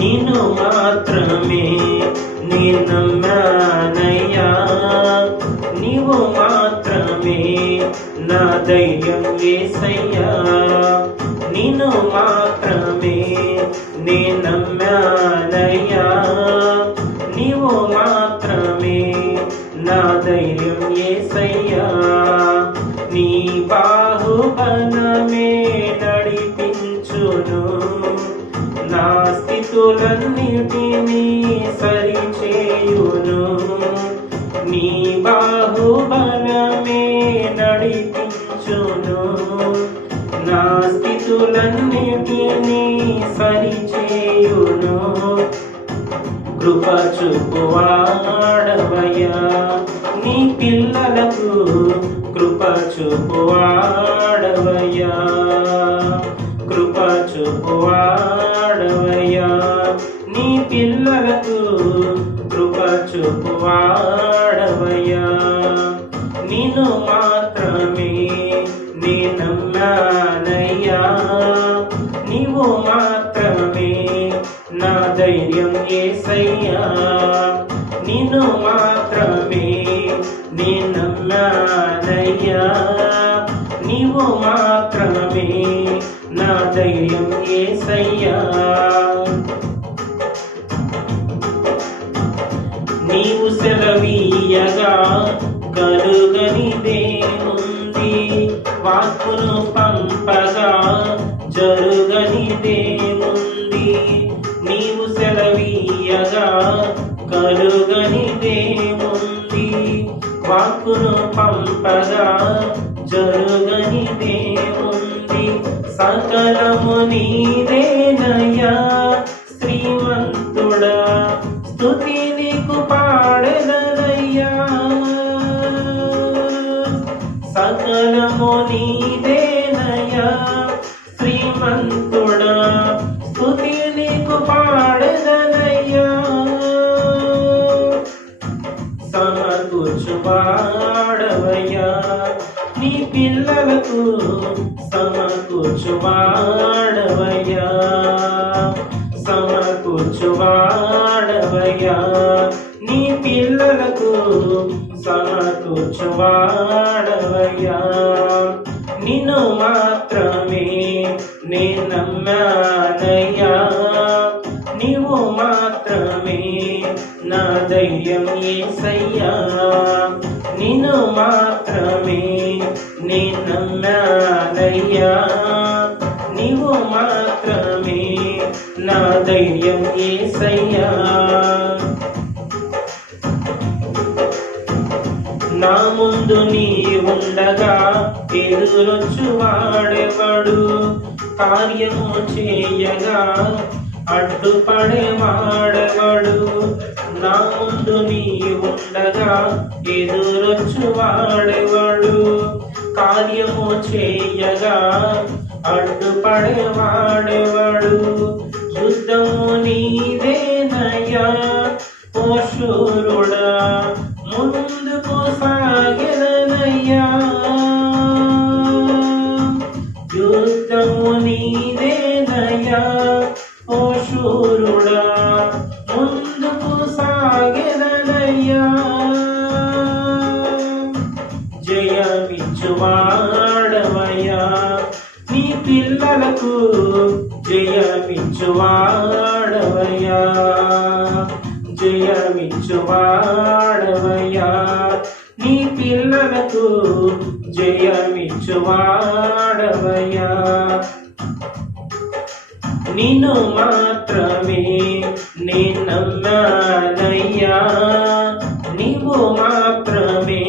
నిన్ను మాత్రమే నే నమ్మానయ్యా, నీవు మాత్రమే నా ధైర్యం యేసయ్యా. నిన్ను మాత్రమే నే నమ్మానయ్యా, నీవు మాత్రమే నా ధైర్యం యేసయ్యా. నీ బాహుబలమే నడిపించును, నా స్థితులన్నిటినీ సరిచేయును. నీ బాహుబలమే నడిపించును, నా స్థితులన్నిటినీ సరిచేయును. కృప చూపువాడవయ్యా నీ పిల్లలకు, కృప చూపువాడవయ్యా, కృప చూపువాడవయ్యా నీ పిల్లలకు, కృప చూపువాడవయ్యా. నిన్ను మాత్రమే నే నమ్మానయ్యా, నీవు మాత్రమే నా ధైర్యం యేసయ్యా. నిన్ను మాత్రమే నే నమ్మానయ్యా, నీవు మాత్రమే నా ధైర్యం యేసయ్యా. నీవు సెలవీయగా కలుగనిదేముంది, వాక్కును పంపగా జరుగనిదేముంది. నీవు సెలవీయగా కలుగనిదేముంది, వాక్కును పంపగా జరుగనిదేముంది. సకలము నీదేనయ్యా శ్రీమంతుడా, స్తుతి నీకు పాడెదనయ్యా. సకలము నీదేనయ్యా శ్రీమంతుడా, స్తుతి నీకు పాడెదనయ్యా. సమకూర్చువాడవయ్యా నీ పిల్లలకు, సమకూర్చువాడవయ్యా, సమకూర్చువాడవయ్యా నీ పిల్లలకు, సమకూర్చువాడవయ్యా. నిన్ను మాత్రమే నే నమ్మానయ్యా, నీవు మాత్రమే నా ధైర్యం యేసయ్యా. నిన్ను మాత్రమే నే నమ్మానయ్యా, నీవు మాత్రమే నా ధైర్యం యేసయ్యా. నా ముందు నీ ఉండగా ఎదురొచ్చువాడెవడు, కార్యము చేయగా అడ్డుపడేవాడెవడు. నా ముందు నీ ఉండగా ఎదురొచ్చువాడెవడు, కార్యము చేయగా అడ్డుపడేవాడెవడు. యుద్ధము నీదేనయ్యా ఓ శూరుడా, ముందుకు సాగెదనయ్యా. యుద్ధము నీదేనయ్యా ఓ శూరుడా, ముందుకు సాగెదనయ్యా. జయమిచ్చువాడవయ్యా నీ పిల్లలకు, జయమిచ్చువాడవయ్యా, జయమిచ్చువాడవయ్యా నీ పిల్లలకు, జయమిచ్చువాడవయ్యా. నిన్ను మాత్రమే నే నమ్మానయ్యా, నీవు మాత్రమే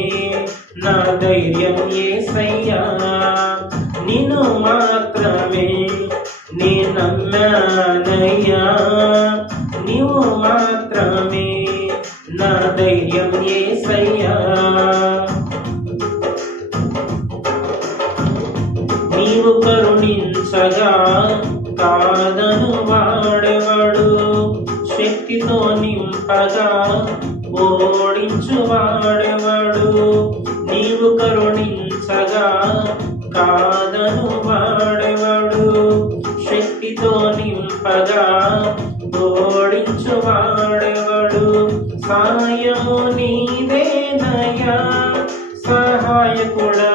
నా ధైర్యం యేసయ్యా. నిన్ను మాత్రమే నే నమ్మానయ్యా, నీవు మాత్రమే నా ధైర్యం యేసయ్యా. నీవు కరుణించగా కాదను వాడెవడు, శక్తితో నింపగా ఓడించువాడెవడు. నీవు కరుణించగా కాదను వాడెవడు, శక్తితో నింపగా ఓడించు వాడెవడు సాయము నీదేనయ్యా సహాయకుడా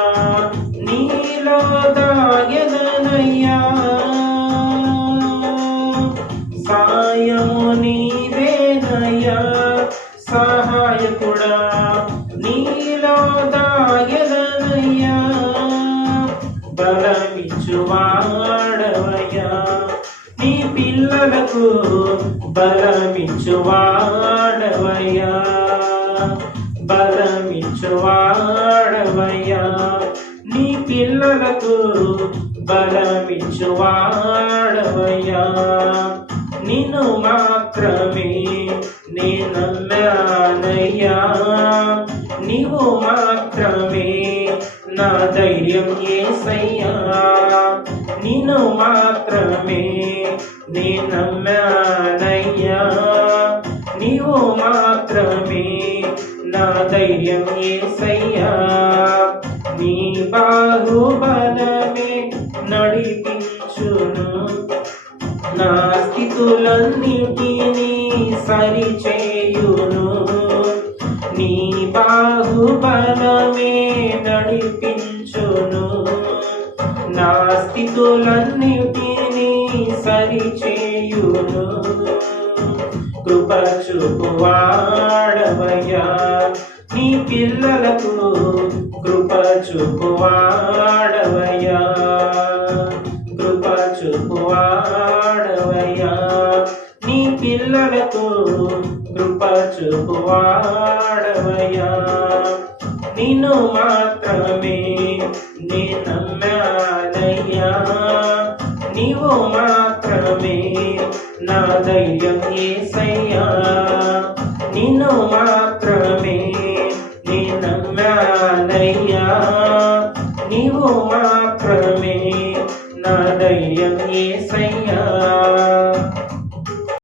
నీలో దాగెదనయ్యా సాయము నీదేనయ్యా సహాయకుడా నీలో దాగెదనయ్యా బలమిచ్చు వాడవయ్యా నీ పిల్లలకు బలమిచ్చు వాడవయ్యా బలమిచ్చు వాడవయ్యా నీ పిల్లలకు బలమిచ్చు వాడవయ్యా నిన్ను మాత్రమే నేనమ్మానయ్యా నీవు మాత్రమే నా ధైర్యం యేసయ్యా నిన్ను మాత్రమే నేనమ్మానయ్యా నీవు మాత్రమే నా ధైర్యం యేసయ్యా నీ బాహుబలమే నడిపించును నా స్థితులన్నిటినీ సరిచేయును నీ బాహుబలమే నడిపించును నా స్థితులన్నిటినీ సరిచేయును కృప చూపువాడవయ్యా నీ పిల్లలకు కృప చూపువాడవయ్యా కృప చూపువాడవయ్యా నీ పిల్లలకు కృప చూపువాడవయ్యా నిన్ను మాత్రమే నేనమ్మానయ్యా నీవు మాత్రమే నా ధైర్యం యేసయ్యా నిన్ను మాత్రమే నీవు మాత్రమే నా ధైర్యం యేసయ్యా।